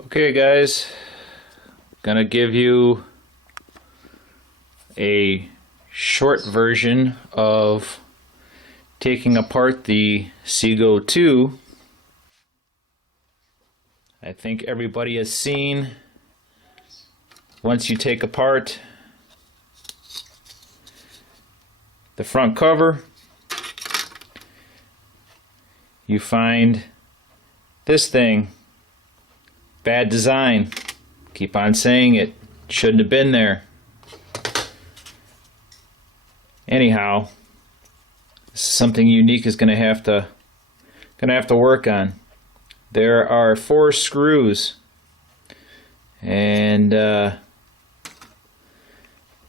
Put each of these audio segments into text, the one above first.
Okay guys, gonna give you a short version of taking apart the CGO2. I think everybody has seen, once you take apart the front cover, you find this thing. Bad design. Keep on saying it. Shouldn't have been there. Anyhow, this is something Yuneec is going to have to work on. There are 4 screws, and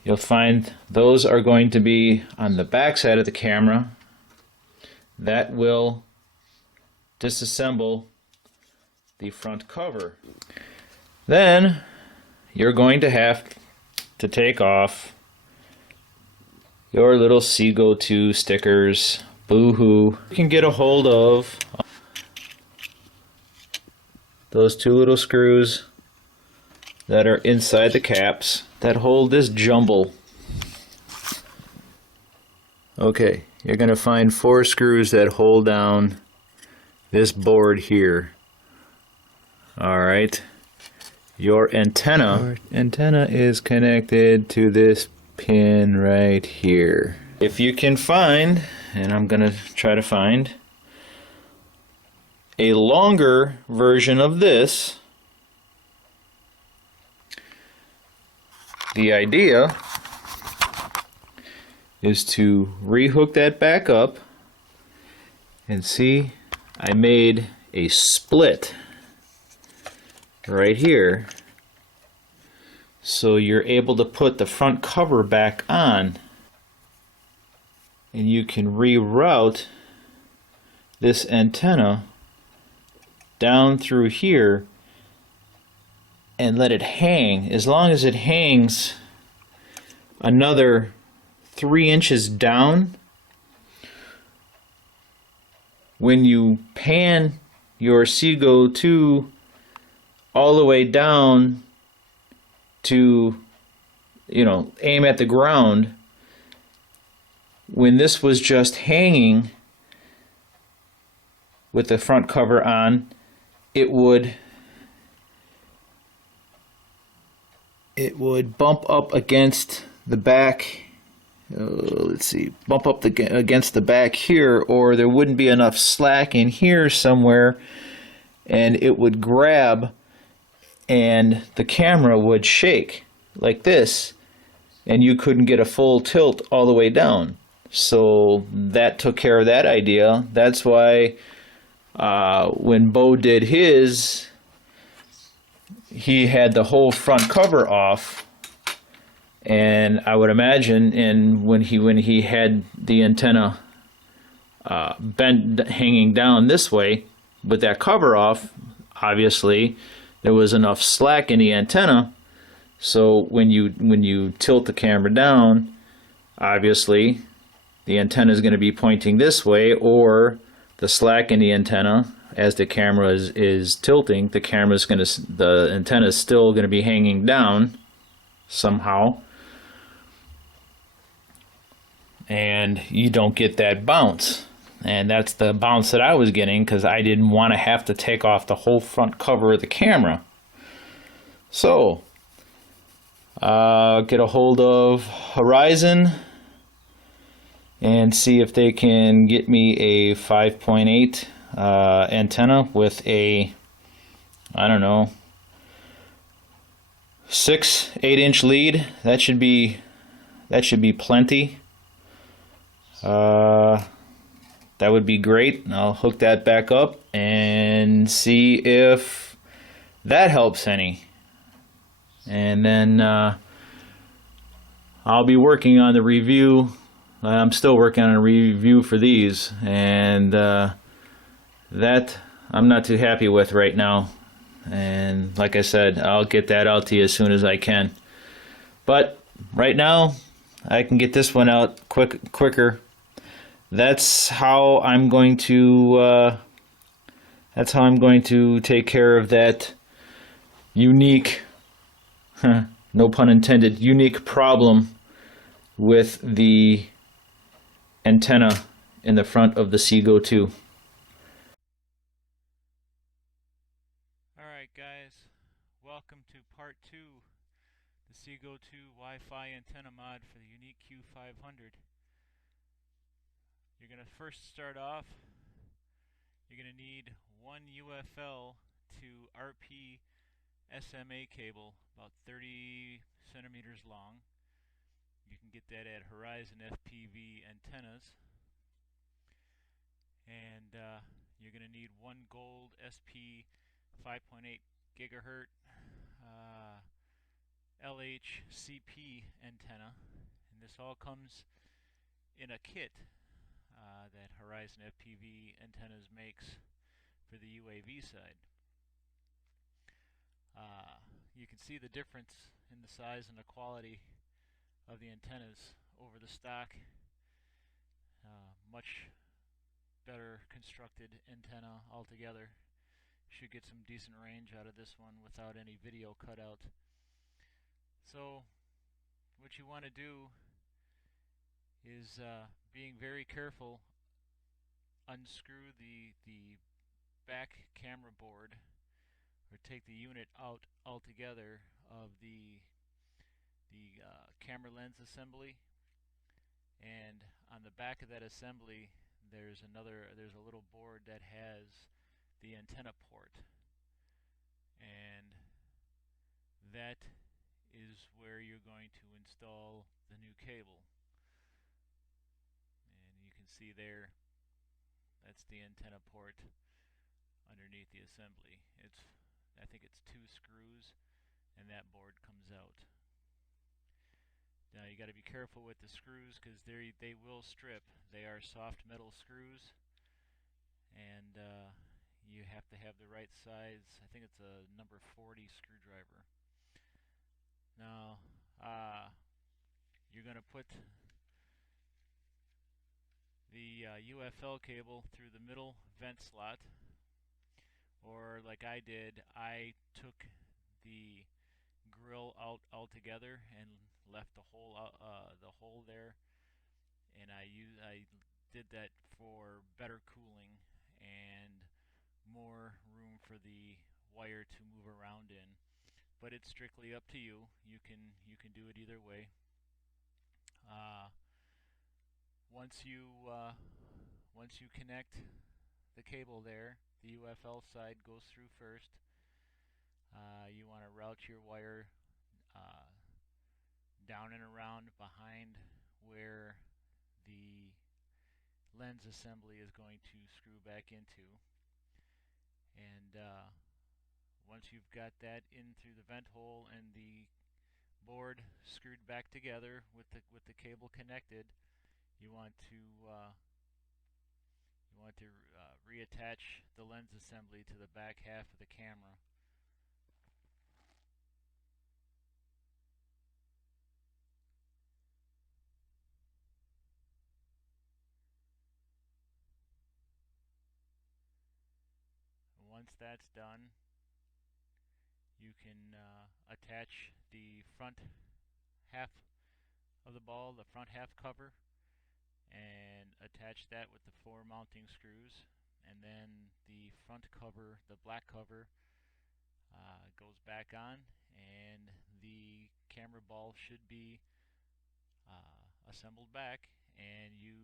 you'll find those are going to be on the back side of the camera. That will disassemble the front cover. Then you're going to have to take off your little CGO2 stickers. Boo-hoo. You can get a hold of those 2 little screws that are inside the caps that hold this jumble. Okay, you're going to find 4 screws that hold down this board here. Alright, your antenna is connected to this pin right here. If you can find, and I'm going to try to find, a longer version of this, the idea is to rehook that back up, and see, I made a split right here, so you're able to put the front cover back on, and you can reroute this antenna down through here and let it hang. As long as it hangs another 3 inches down, when you pan your CGO2 all the way down to, aim at the ground, when this was just hanging with the front cover on, it would bump up against the back. Let's see, bump up against the back here, or there wouldn't be enough slack in here somewhere, and it would grab and the camera would shake like this, and you couldn't get a full tilt all the way down. So that took care of that idea. That's why when Bo did his, he had the whole front cover off, and I would imagine when he had the antenna bent, hanging down this way with that cover off, obviously there was enough slack in the antenna, so when you tilt the camera down, obviously the antenna is going to be pointing this way, or the slack in the antenna, as the camera is tilting, the antenna is still going to be hanging down somehow, and you don't get that bounce. And that's the bounce that I was getting, because I didn't want to have to take off the whole front cover of the camera. So get a hold of Horizon and see if they can get me a 5.8 antenna with a, I don't know, 8-inch lead. That should be plenty. That would be great. I'll hook that back up and see if that helps any. And then I'll be working on the review. I'm still working on a review for these, and that I'm not too happy with right now. And like I said, I'll get that out to you as soon as I can. But right now, I can get this one out quicker. That's how I'm going to take care of that unique, no pun intended, unique problem with the antenna in the front of the CGO2. Alright guys, welcome to part 2, the CGO2 Wi-Fi antenna mod for the Yuneec Q500. You're going to first start off, you're going to need one UFL to RP SMA cable, about 30 centimeters long. You can get that at HorizonFPVantennas. And you're going to need one gold SP 5.8 gigahertz LHCP antenna, and this all comes in a kit that HorizonFPVantennas makes for the UAV side. You can see the difference in the size and the quality of the antennas over the stock. Much better constructed antenna altogether. Should get some decent range out of this one without any video cutout. So what you want to do is being very careful, unscrew the back camera board, or take the unit out altogether of the camera lens assembly, and on the back of that assembly there's a little board that has the antenna port, and that is where you're going to install the new cable. And you can see there, that's the antenna port underneath the assembly. I think it's 2 screws, and that board comes out. Now you got to be careful with the screws because they will strip. They are soft metal screws, and you have to have the right size. I think it's a number 40 screwdriver. Now you're going to put the UFL cable through the middle vent slot, or like I did, I took the grill out altogether and left the hole there, and I did that for better cooling and more room for the wire to move around in. But it's strictly up to you. You can do it either way. Once you connect the cable there, the UFL side goes through first. You want to route your wire down and around behind where the lens assembly is going to screw back into. And once you've got that in through the vent hole and the board screwed back together with the cable connected, you want to reattach the lens assembly to the back half of the camera. Once that's done, you can attach the front half of the ball, the front half cover, and attach that with the 4 mounting screws, and then the front cover, the black cover, goes back on, and the camera ball should be assembled back, and you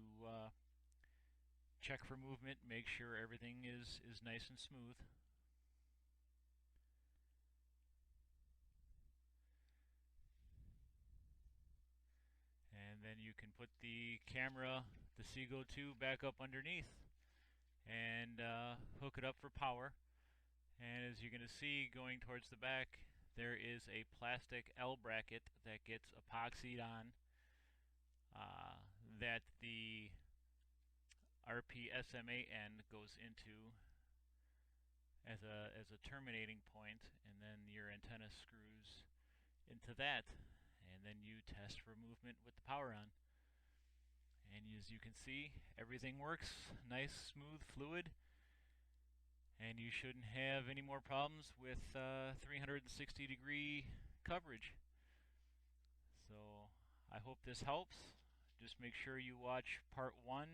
check for movement, make sure everything is nice and smooth. And then you can put the camera, the CGO2, back up underneath and hook it up for power. And as you're going to see going towards the back, there is a plastic L bracket that gets epoxied on, that the RP SMA end goes into as a terminating point, and then your antenna screws into that, and then you test for movement with the power on. And as you can see, everything works nice, smooth, fluid. and you shouldn't have any more problems with 360-degree coverage. So I hope this helps. Just make sure you watch part 1,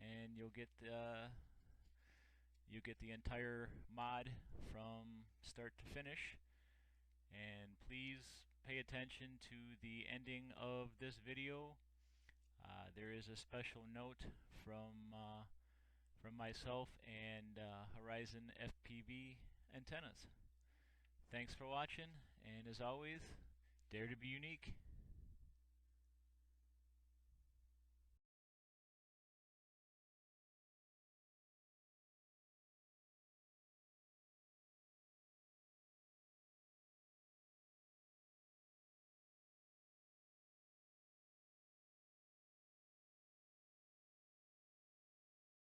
and you'll get the entire mod from start to finish. And please pay attention to the ending of this video. There is a special note from myself and Horizon FPV Antennas. Thanks for watching, and as always, dare to be unique.